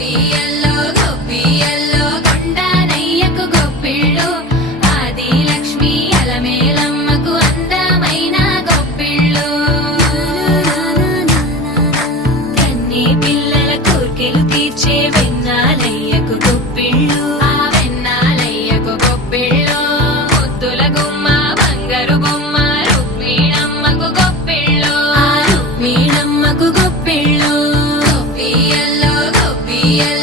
గొప్పియల్లో గొప్పియల్లో కొండనయ్యకు గొప్పిళ్ళు ఆది లక్ష్మి అలమేలమ్మకు అందమైన గొప్పిళ్ళు కన్ని పిల్లల కోర్కెలు తీర్చే వెన్నాలయ్యకు గొప్పిళ్ళు ఆ వెన్నాలయ్యకు గొప్పిళ్ళు ముద్దుల గుమ్మ బంగారు బొమ్మ రుక్మిణమ్మకు గొప్పిళ్ళు ఆ రుక్మిణమ్మకు గొప్పిళ్ళు గొప్పియల్లో గొప్పియల్లో